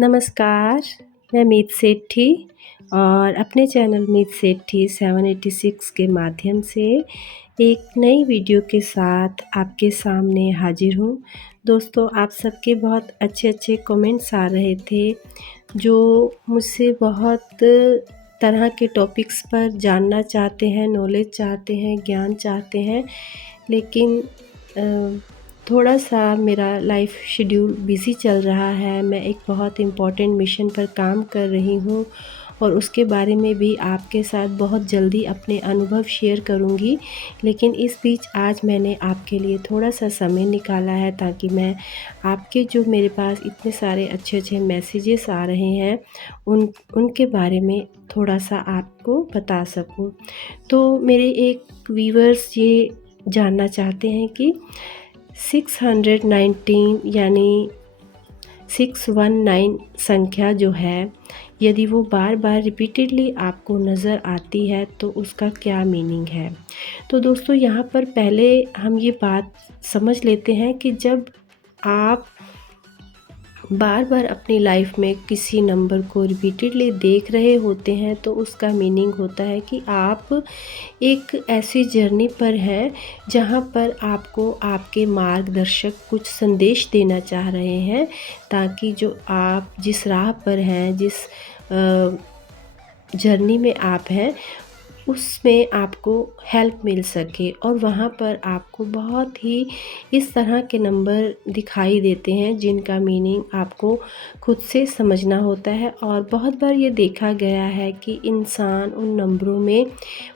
नमस्कार, मैं मीत सेठी और अपने चैनल मीत सेठी 786 के माध्यम से एक नई वीडियो के साथ आपके सामने हाजिर हूँ। दोस्तों, आप सबके बहुत अच्छे-अच्छे कमेंट्स आ रहे थे, जो मुझसे बहुत तरह के टॉपिक्स पर जानना चाहते हैं, नॉलेज चाहते हैं, ज्ञान चाहते हैं। लेकिन थोड़ा-सा मेरा लाइफ शेड्यूल बिज़ी चल रहा है। मैं एक बहुत इम्पोर्टेंट मिशन पर काम कर रही हूँ और उसके बारे में भी आपके साथ बहुत जल्दी अपने अनुभव शेयर करूँगी। लेकिन इस बीच आज मैंने आपके लिए थोड़ा-सा समय निकाला है ताकि मैं आपके जो मेरे पास इतने सारे अच्छे-अच्छे मैसेजेस आ रहे हैं, उनके बारे में थोड़ा-सा आपको बता सकूँ। तो मेरे एक व्यूअर्स ये जानना चाहते हैं कि 619 यानी 619 संख्या जो है, यदि वो बार-बार रिपीटेडली आपको नज़र आती है तो उसका क्या मीनिंग है? तो दोस्तों, यहाँ पर पहले हम ये बात समझ लेते हैं कि जब आप बार-बार अपनी लाइफ में किसी नंबर को रिपीटेडली देख रहे होते हैं तो उसका मीनिंग होता है कि आप एक ऐसी जर्नी पर हैं जहाँ पर आपको आपके मार्गदर्शक कुछ संदेश देना चाह रहे हैं, ताकि जो आप जिस राह पर हैं, जिस जर्नी में आप हैं, उसमें आपको हेल्प मिल सके। और वहाँ पर आपको बहुत ही इस तरह के नंबर दिखाई देते हैं जिनका मीनिंग आपको खुद से समझना होता है। और बहुत बार ये देखा गया है कि इंसान उन नंबरों में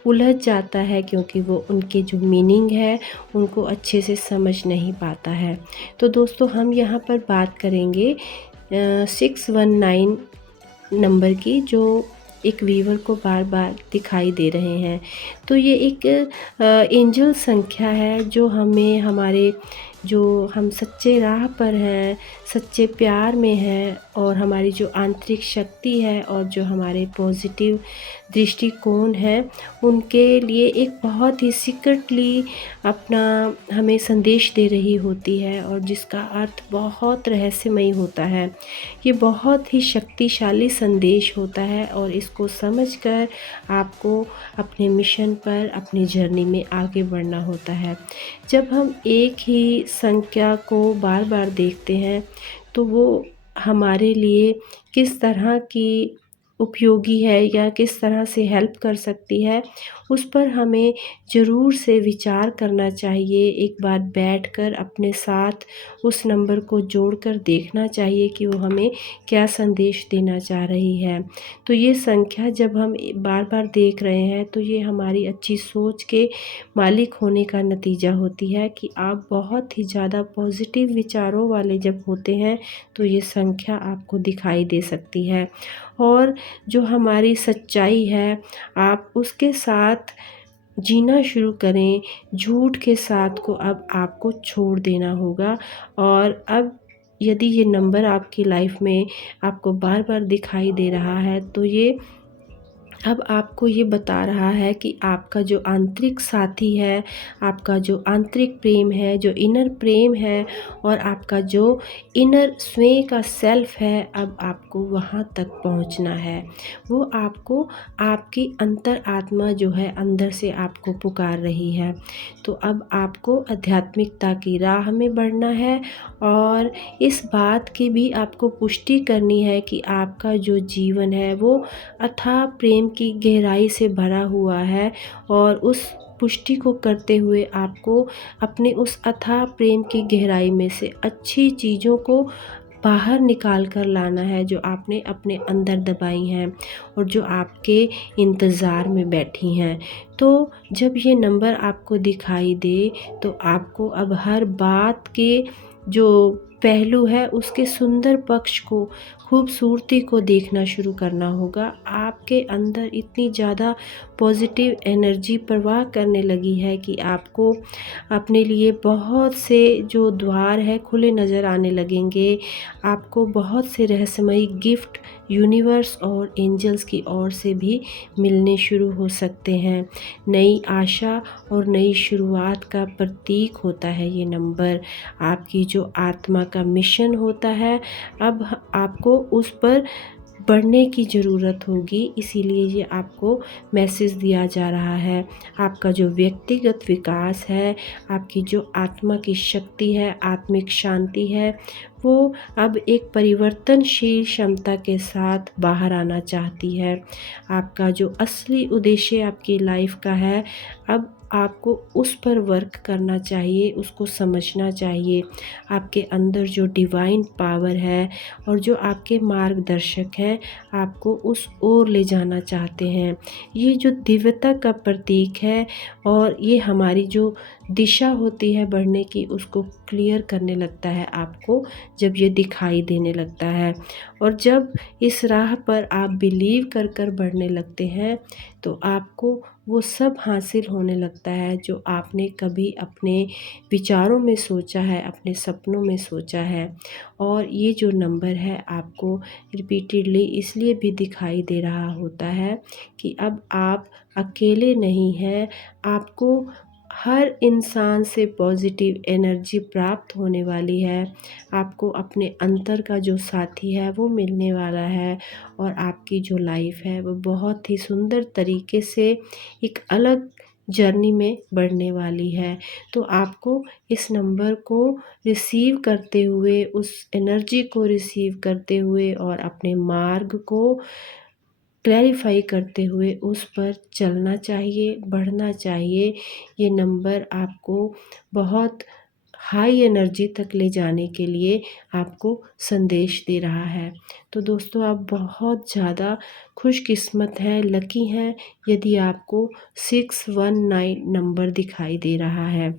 उलझ जाता है क्योंकि वो उनके जो मीनिंग है उनको अच्छे से समझ नहीं पाता है। तो दोस्तों, हम यहाँ पर बात करेंगे 619 नंबर की, जो एक व्यूअर को बार-बार दिखाई दे रहे हैं। तो ये एक एंजल संख्या है जो हमें हमारे जो हम सच्चे राह पर हैं, सच्चे प्यार में हैं और हमारी जो आंतरिक शक्ति है और जो हमारे पॉजिटिव दृष्टिकोण है, उनके लिए एक बहुत ही सीक्रेटली अपना हमें संदेश दे रही होती है और जिसका अर्थ बहुत रहस्यमयी होता है। ये बहुत ही शक्तिशाली संदेश होता है और इसको समझकर आपको अपने मिशन पर, अपनी जर्नी में आगे बढ़ना होता है। जब हम एक ही संख्या को बार-बार देखते हैं तो वो हमारे लिए किस तरह की उपयोगी है या किस तरह से हेल्प कर सकती है, उस पर हमें ज़रूर से विचार करना चाहिए। एक बार बैठकर अपने साथ उस नंबर को जोड़कर देखना चाहिए कि वो हमें क्या संदेश देना चाह रही है। तो ये संख्या जब हम बार-बार देख रहे हैं तो ये हमारी अच्छी सोच के मालिक होने का नतीजा होती है कि आप बहुत ही ज़्यादा पॉजिटिव विचारों वाले जब होते हैं तो ये संख्या आपको दिखाई दे सकती है। और जो हमारी सच्चाई है, आप उसके साथ जीना शुरू करें। झूठ के साथ को अब आपको छोड़ देना होगा। और अब यदि ये नंबर आपकी लाइफ में आपको बार-बार दिखाई दे रहा है तो ये अब आपको ये बता रहा है कि आपका जो आंतरिक साथी है, आपका जो आंतरिक प्रेम है, जो इनर प्रेम है और आपका जो इनर स्वयं का सेल्फ है, अब आपको वहाँ तक पहुँचना है। वो आपको आपकी अंतर आत्मा जो है अंदर से आपको पुकार रही है। तो अब आपको आध्यात्मिकता की राह में बढ़ना है और इस बात की भी आपको पुष्टि करनी है कि आपका जो जीवन है वो अथाह प्रेम की गहराई से भरा हुआ है। और उस पुष्टि को करते हुए आपको अपने उस अथाह प्रेम की गहराई में से अच्छी चीज़ों को बाहर निकाल कर लाना है जो आपने अपने अंदर दबाई हैं और जो आपके इंतज़ार में बैठी हैं। तो जब ये नंबर आपको दिखाई दे तो आपको अब हर बात के जो पहलू है उसके सुंदर पक्ष को, खूबसूरती को देखना शुरू करना होगा। आपके अंदर इतनी ज़्यादा पॉजिटिव एनर्जी प्रवाह करने लगी है कि आपको अपने लिए बहुत से जो द्वार है खुले नज़र आने लगेंगे। आपको बहुत से रहस्यमयी गिफ्ट यूनिवर्स और एंजल्स की ओर से भी मिलने शुरू हो सकते हैं। नई आशा और नई शुरुआत का प्रतीक होता है ये नंबर। आपकी जो आत्मा का मिशन होता है, अब आपको उस पर बढ़ने की ज़रूरत होगी, इसीलिए ये आपको मैसेज दिया जा रहा है। आपका जो व्यक्तिगत विकास है, आपकी जो आत्मा की शक्ति है, आत्मिक शांति है, वो अब एक परिवर्तनशील क्षमता के साथ बाहर आना चाहती है। आपका जो असली उद्देश्य आपकी लाइफ का है, अब आपको उस पर वर्क करना चाहिए, उसको समझना चाहिए। आपके अंदर जो डिवाइन पावर है और जो आपके मार्गदर्शक हैं, आपको उस ओर ले जाना चाहते हैं। ये जो दिव्यता का प्रतीक है और ये हमारी जो दिशा होती है बढ़ने की, उसको क्लियर करने लगता है आपको, जब ये दिखाई देने लगता है। और जब इस राह पर आप बिलीव कर कर बढ़ने लगते हैं, तो आपको वो सब हासिल होने लगता है जो आपने कभी अपने विचारों में सोचा है, अपने सपनों में सोचा है। और ये जो नंबर है आपको रिपीटेडली इसलिए भी दिखाई दे रहा होता है कि अब आप अकेले नहीं हैं। आपको हर इंसान से पॉजिटिव एनर्जी प्राप्त होने वाली है। आपको अपने अंतर का जो साथी है वो मिलने वाला है और आपकी जो लाइफ है वो बहुत ही सुंदर तरीके से एक अलग जर्नी में बढ़ने वाली है। तो आपको इस नंबर को रिसीव करते हुए, उस एनर्जी को रिसीव करते हुए और अपने मार्ग को क्लैरिफ़ाई करते हुए उस पर चलना चाहिए, बढ़ना चाहिए। ये नंबर आपको बहुत हाई एनर्जी तक ले जाने के लिए आपको संदेश दे रहा है। तो दोस्तों, आप बहुत ज़्यादा खुशकिस्मत हैं, लकी हैं, यदि आपको 619 नंबर दिखाई दे रहा है।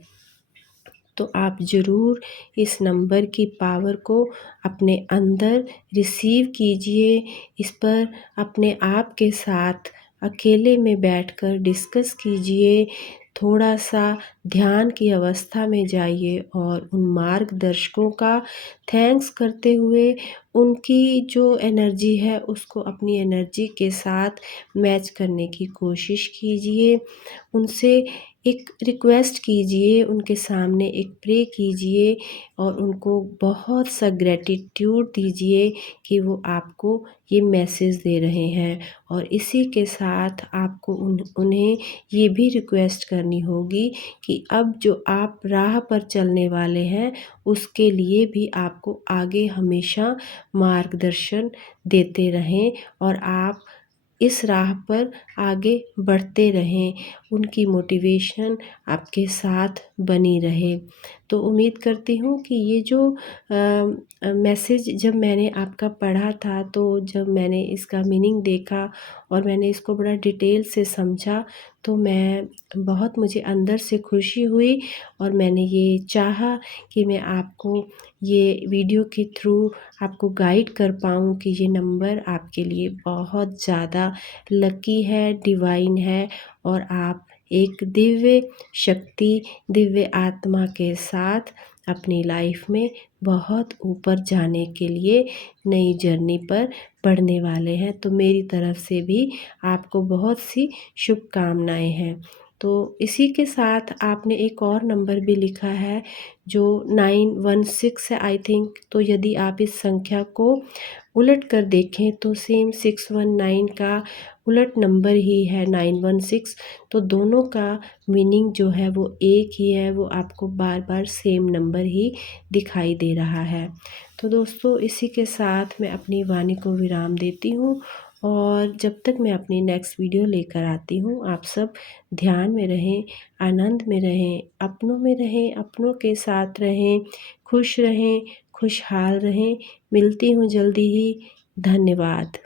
तो आप ज़रूर इस नंबर की पावर को अपने अंदर रिसीव कीजिए। इस पर अपने आप के साथ अकेले में बैठकर डिस्कस कीजिए। थोड़ा-सा ध्यान की अवस्था में जाइए और उन मार्गदर्शकों का थैंक्स करते हुए उनकी जो एनर्जी है उसको अपनी एनर्जी के साथ मैच करने की कोशिश कीजिए। उनसे एक रिक्वेस्ट कीजिए, उनके सामने एक प्रे कीजिए और उनको बहुत सा ग्रैटिट्यूड दीजिए कि वो आपको ये मैसेज दे रहे हैं। और इसी के साथ आपको उन्हें ये भी रिक्वेस्ट करनी होगी कि अब जो आप राह पर चलने वाले हैं, उसके लिए भी आपको आगे हमेशा मार्गदर्शन देते रहें और आप इस राह पर आगे बढ़ते रहें। उनकी मोटिवेशन आपके साथ बनी रहे। तो उम्मीद करती हूँ कि ये जो मैसेज जब मैंने आपका पढ़ा था, तो जब मैंने इसका मीनिंग देखा और मैंने इसको बड़ा डिटेल से समझा, तो मुझे अंदर से खुशी हुई और मैंने ये चाहा कि मैं आपको ये वीडियो के थ्रू आपको गाइड कर पाऊँ कि ये नंबर आपके लिए बहुत ज़्यादा लकी है, डिवाइन है और आप एक दिव्य शक्ति, दिव्य आत्मा के साथ अपनी लाइफ में बहुत ऊपर जाने के लिए नई जर्नी पर बढ़ने वाले हैं। तो मेरी तरफ से भी आपको बहुत सी शुभकामनाएँ हैं। तो इसी के साथ आपने एक और नंबर भी लिखा है जो 916 है आई थिंक। तो यदि आप इस संख्या को उलट कर देखें तो सेम 619 का उलट नंबर ही है 916। तो दोनों का मीनिंग जो है वो एक ही है, वो आपको बार बार सेम नंबर ही दिखाई दे रहा है। तो दोस्तों, इसी के साथ मैं अपनी वाणी को विराम देती हूँ और जब तक मैं अपनी नेक्स्ट वीडियो लेकर आती हूँ, आप सब ध्यान में रहें, आनंद में रहें, अपनों में रहें, अपनों के साथ रहें, खुश रहें, खुशहाल रहें। मिलती हूँ जल्दी ही। धन्यवाद।